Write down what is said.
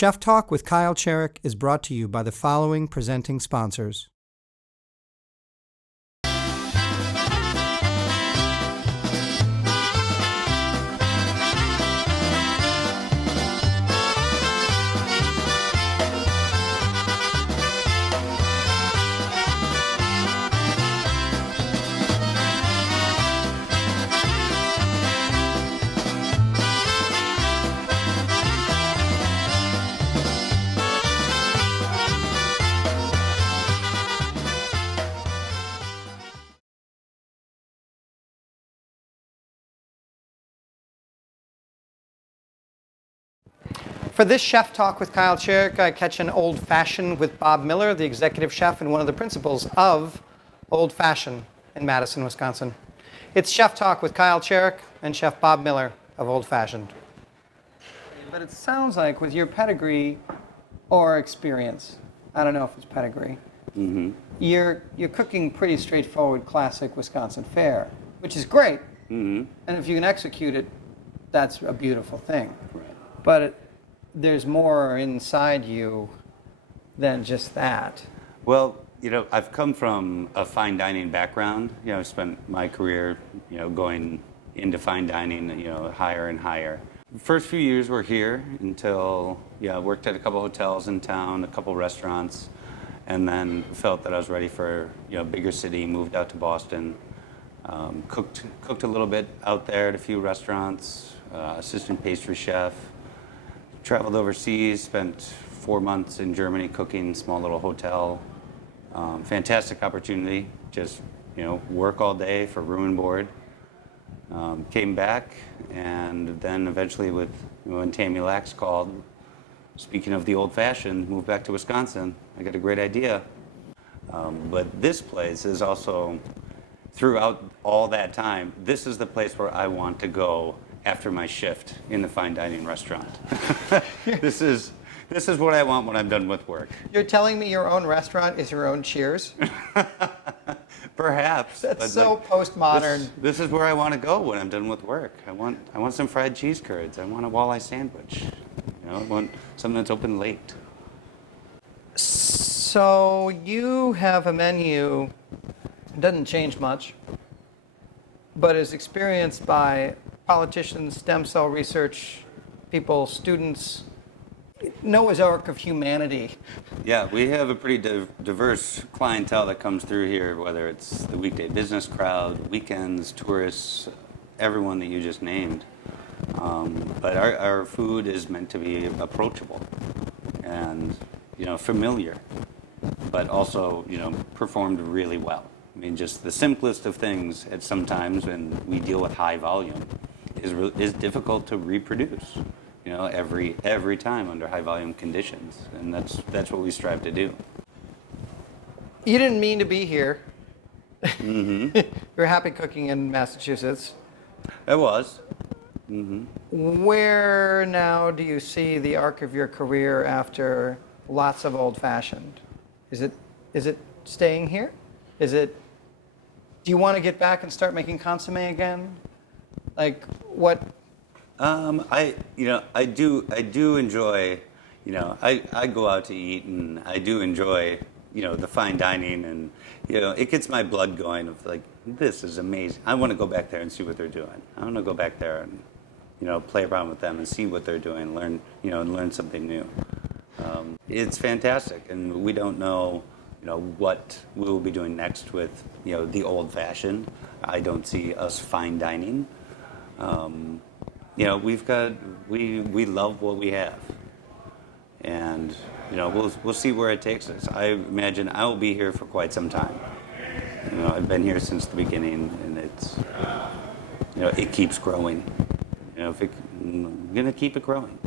Chef Talk with Kyle Cherek is brought to you by the following presenting sponsors. For this Chef Talk with Kyle Cherek, I catch an Old Fashioned with Bob Miller, the executive chef and one of the principals of Old Fashioned in Madison, Wisconsin. It's Chef Talk with Kyle Cherek and Chef Bob Miller of Old Fashioned. But it sounds like with your pedigree or experience, I don't know if it's pedigree, you're cooking pretty straightforward, classic Wisconsin fare, which is great. And if you can execute it, that's a beautiful thing. But there's more inside you than just that. Well, I've come from a fine dining background. I've spent my career, going into fine dining, higher and higher. The first few years were here until, I worked at a couple hotels in town, a couple restaurants, and then felt that I was ready for, bigger city, moved out to Boston, cooked a little bit out there at a few restaurants, assistant pastry chef. Traveled overseas, spent 4 months in Germany cooking, small little hotel. Fantastic opportunity, just work all day for room and board. Came back, and then eventually when Tammy Lax called, speaking of the Old Fashioned, moved back to Wisconsin. I got a great idea. But this place is also, throughout all that time, this is the place where I want to go after my shift in the fine dining restaurant. This is what I want when I'm done with work. You're telling me your own restaurant is your own Cheers? Perhaps. That's so postmodern. This is where I want to go when I'm done with work. I want some fried cheese curds. I want a walleye sandwich. I want something that's open late. So you have a menu, it doesn't change much, but is experienced by politicians, stem cell research people, students, Noah's Ark of humanity. Yeah, we have a pretty diverse clientele that comes through here, whether it's the weekday business crowd, weekends, tourists, everyone that you just named. But our food is meant to be approachable and, familiar, but also, performed really well. I mean, just the simplest of things at some times when we deal with high volume is difficult to reproduce, every time under high volume conditions, and that's what we strive to do. You didn't mean to be here. You're happy cooking in Massachusetts. I was. Where now do you see the arc of your career after lots of Old Fashioned? Is it staying here? Do you want to get back and start making consomme again? Like what? I do enjoy, I go out to eat, and I do enjoy, the fine dining, and, it gets my blood going of like, this is amazing. I want to go back there and see what they're doing. I want to go back there and, play around with them and see what they're doing, learn something new. It's fantastic, and we don't know, what we will be doing next with, the Old Fashioned. I don't see us fine dining. We love what we have, and we'll see where it takes us. I imagine I will be here for quite some time. I've been here since the beginning, and it's it keeps growing. I'm gonna keep it growing.